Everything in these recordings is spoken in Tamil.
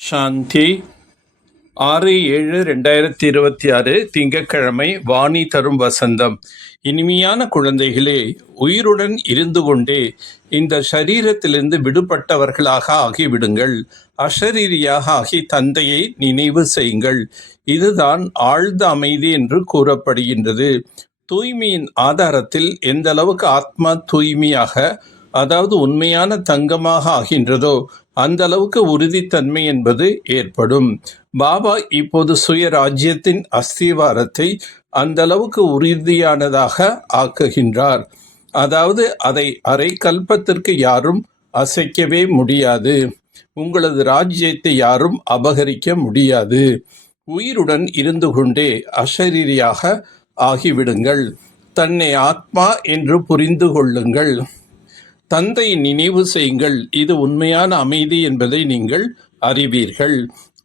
சாந்தி 6/7/2026 திங்கட்கிழமை. வாணி தரும் வசந்தம். இனிமையான குழந்தைகளே, உயிருடன் இருந்து கொண்டே இந்த சரீரத்திலிருந்து விடுபட்டவர்களாக ஆகிவிடுங்கள். அஷரீரியாக ஆகி தந்தையை நினைவு செய்யுங்கள். இதுதான் ஆழ்ந்த அமைதி என்று கூறப்படுகின்றது. தூய்மையின் ஆதாரத்தில் எந்த அளவுக்கு ஆத்மா தூய்மையாக, அதாவது உண்மையான தங்கமாக ஆகின்றதோ அந்த அளவுக்கு உறுதித்தன்மை என்பது ஏற்படும். பாபா இப்போது சுய ராஜ்யத்தின் அஸ்திவாரத்தை அந்த அளவுக்கு உறுதியானதாக ஆக்குகின்றார். அதாவது அதை அரை கல்பத்திற்கு யாரும் அசைக்கவே முடியாது. உங்களது ராஜ்யத்தை யாரும் அபகரிக்க முடியாது. உயிருடன் இருந்து கொண்டே அஷரீரியாக ஆகிவிடுங்கள். தன்னை ஆத்மா என்று புரிந்து கொள்ளுங்கள். தந்தை நினைவு செய்யுங்கள். இது உண்மையான அமைதி என்பதை நீங்கள் அறிவீர்கள்.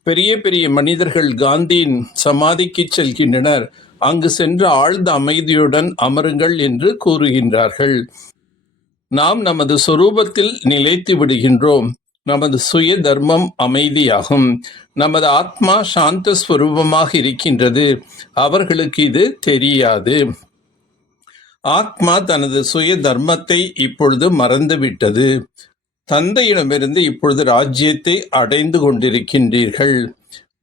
பெரிய பெரிய மனிதர்கள் காந்தியின் சமாதிக்கு செல்கின்றனர். அங்கு சென்று ஆழ்ந்த அமைதியுடன் அமருங்கள் என்று கூறுகின்றார்கள். நாம் நமது சொரூபத்தில் நிலைத்து விடுகின்றோம். நமது சுய தர்மம் அமைதியாகும். நமது ஆத்மா சாந்த ஸ்வரூபமாக இருக்கின்றது. அவர்களுக்கு இது தெரியாது. ஆத்மா தனது சுய தர்மத்தை இப்பொழுது மறந்துவிட்டது. தந்தையிடமிருந்து இப்பொழுது ராஜ்யத்தை அடைந்து கொண்டிருக்கின்றீர்கள்.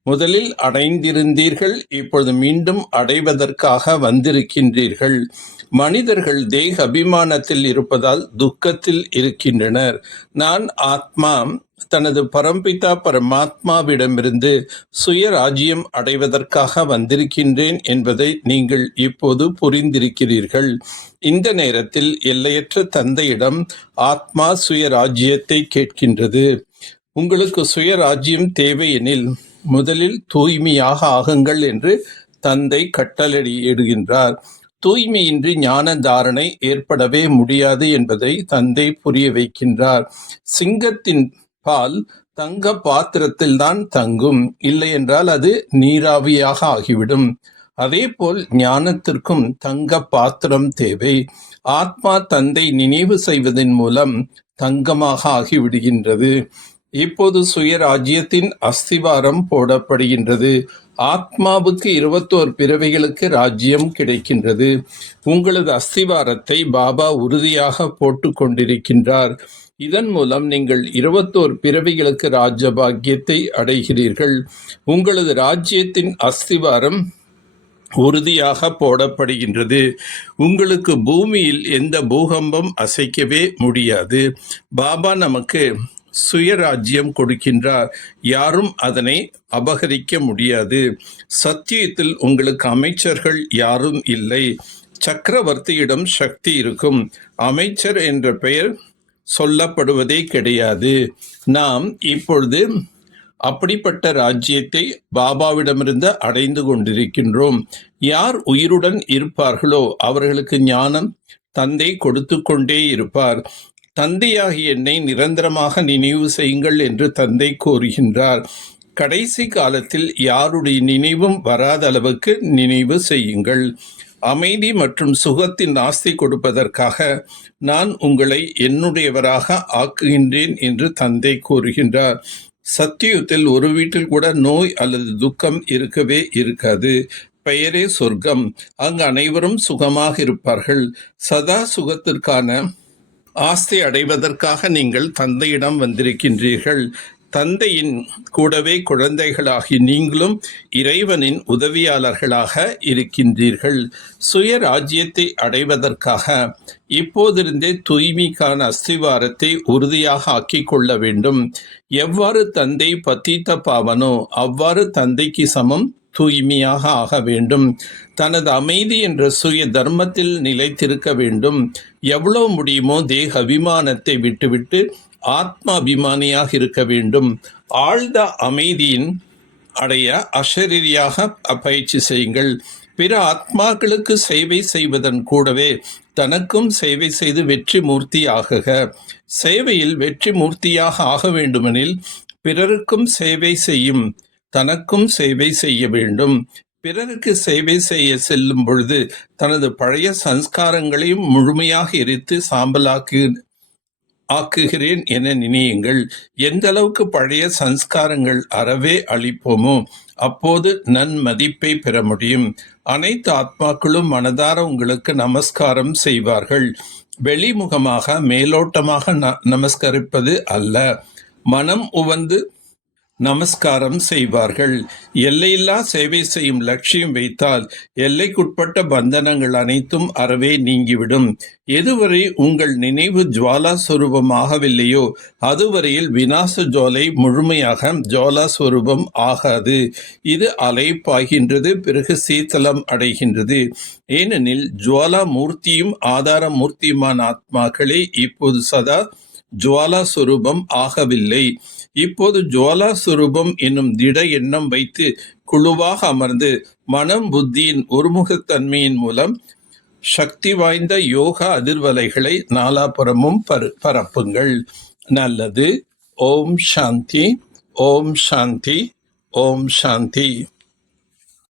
முதலில் அடைந்திருந்தீர்கள், இப்பொழுது மீண்டும் அடைவதற்காக வந்திருக்கின்றீர்கள். மனிதர்கள் தேக அபிமானத்தில் இருப்பதால் துக்கத்தில் இருக்கின்றனர். நான் ஆத்மா தனது பரம்பிதா பரமாத்மாவிடமிருந்து சுய ராஜ்யம் அடைவதற்காக வந்திருக்கின்றேன் என்பதை நீங்கள் இப்போது புரிந்திருக்கிறீர்கள். இந்த நேரத்தில் எல்லையற்ற தந்தையிடம் ஆத்மா சுய ராஜ்யத்தை கேட்கின்றது. உங்களுக்கு சுய ராஜ்யம் தேவையெனில் முதலில் தூய்மையாக ஆகுங்கள் என்று தந்தை கட்டளையிடுகின்றார். தூய்மையின்றி ஞான தாரணை ஏற்படவே முடியாது என்பதை தந்தை புரிய வைக்கின்றார். சிங்கத்தின் பால் தங்க பாத்திரத்தில் தான் தங்கும், இல்லை என்றால் அது நீராவியாக ஆகிவிடும். அதேபோல் ஞானத்திற்கும் தங்க பாத்திரம் தேவை. ஆத்மா தந்தை நினைவு செய்வதன் மூலம் தங்கமாக ஆகிவிடுகின்றது. இப்போது சுய ராஜ்யத்தின் அஸ்திவாரம் போடப்படுகின்றது. ஆத்மாவுக்கு 21 பிறவிகளுக்கு ராஜ்யம் கிடைக்கின்றது. உங்களது அஸ்திவாரத்தை பாபா உறுதியாக போட்டு கொண்டிருக்கின்றார். இதன் மூலம் நீங்கள் 21 பிறவிகளுக்கு ராஜபாக்கியத்தை அடைகிறீர்கள். உங்களது ராஜ்யத்தின் அஸ்திவாரம் உறுதியாக போடப்படுகின்றது. உங்களுக்கு பூமியில் எந்த பூகம்பம் அசைக்கவே முடியாது. பாபா நமக்கு சுயராஜ்யம் கொடுக்கின்றார். யாரும் அதனை அபகரிக்க முடியாது. சத்தியத்தில் உங்களுக்கு அமைச்சர்கள் யாரும் இல்லை. சக்கரவர்த்தியிடம் சக்தி இருக்கும். அமைச்சர் என்ற பெயர் சொல்லப்படுவதே கிடையாது. நாம் இப்பொழுது அப்படிப்பட்ட ராஜ்யத்தை பாபாவிடமிருந்து அடைந்து கொண்டிருக்கின்றோம். யார் உயிருடன் இருப்பார்களோ அவர்களுக்கு ஞானம் தந்தை கொடுத்து கொண்டே இருப்பார். தந்தையாகி என்னை நிரந்தரமாக நினைவு செய்யுங்கள் என்று தந்தை கூறுகின்றார். கடைசி காலத்தில் யாருடைய நினைவும் வராத அளவுக்கு நினைவு செய்யுங்கள். அமைதி மற்றும் சுகத்தின் ஆஸ்தி கொடுப்பதற்காக நான் உங்களை என்னுடையவராக ஆக்குகின்றேன் என்று தந்தை கூறுகின்றார். சத்தியுத்தில் ஒரு வீட்டில் கூட நோய் அல்லது துக்கம் இருக்கவே இருக்காது. பெயரே சொர்க்கம். அங்கு அனைவரும் சுகமாக இருப்பார்கள். சதா சுகத்திற்கான ஆஸ்தி அடைவதற்காக நீங்கள் தந்தையிடம் வந்திருக்கின்றீர்கள். தந்தையின் கூடவே குழந்தைகளாகி நீங்களும் இறைவனின் உதவியாளர்களாக இருக்கின்றீர்கள். சுய ராஜ்யத்தை அடைவதற்காக இப்போதிருந்தே தூய்மைக்கான அஸ்திவாரத்தை உறுதியாக ஆக்கிக் கொள்ள வேண்டும். எவ்வாறு தந்தை பத்தித்த பாவனோ அவ்வாறு தந்தைக்கு சமம் தூய்மையாக ஆக வேண்டும். தனது அமைதி என்ற சுய தர்மத்தில் நிலைத்திருக்க வேண்டும். எவ்வளவு முடியுமோ தேக அபிமானத்தை விட்டுவிட்டு ஆத்மா அபிமானியாக இருக்க வேண்டும். ஆழ்ந்த அமைதியின் அடைய அஷரீரியாக பயிற்சி செய்யுங்கள். பிற ஆத்மாக்களுக்கு சேவை செய்வதன் கூடவே தனக்கும் சேவை செய்து வெற்றி மூர்த்தி ஆகுக. சேவையில் வெற்றி மூர்த்தியாக ஆக வேண்டுமெனில் பிறருக்கும் சேவை செய்யும் தனக்கும் சேவை செய்ய வேண்டும். பிறருக்கு சேவை செய்ய செல்லும் பொழுது தனது பழைய சம்ஸ்காரங்களையும் முழுமையாக எரித்து சாம்பலாக்கி ஆக்குகிறேன் என நினையுங்கள். எந்த அளவுக்கு பழைய சம்ஸ்காரங்கள் அறவே அளிப்போமோ அப்போது நன்மதிப்பை பெற முடியும். அனைத்து ஆத்மாக்களும் மனதார உங்களுக்கு நமஸ்காரம் செய்வார்கள். வெளிமுகமாக மேலோட்டமாக நமஸ்கரிப்பது அல்ல, மனம் உவந்து நமஸ்காரம் செய்வார்கள். எல்லையில்லா சேவை செய்யும் லட்சியம் வைத்தால் எல்லைக்குட்பட்ட பந்தனங்கள் அனைத்தும் அறவே நீங்கிவிடும். எதுவரை உங்கள் நினைவு ஜுவாலா சுரூபமாகவில்லையோ அதுவரையில் விநாச ஜுவாலை முழுமையாக ஜுவாலா சுரூபம் ஆகாது. இது அலைப்பாகின்றது, பிறகு சீத்தலம் அடைகின்றது. ஏனெனில் ஜுவாலா மூர்த்தியும் ஆதார மூர்த்தியுமான ஆத்மாக்களே இப்போது சதா ஜுவாலா சுரூபம் ஆகவில்லை. இப்போது ஜுவாலா சுரூபம் என்னும் திட எண்ணம் வைத்து குழுவாக அமர்ந்து மனம் புத்தியின் ஒருமுகத்தன்மையின் மூலம் சக்தி வாய்ந்த யோகா அதிர்வலைகளை நாலாபுறமும் பரப்புங்கள். நல்லது. ஓம் சாந்தி, ஓம் சாந்தி, ஓம் சாந்தி.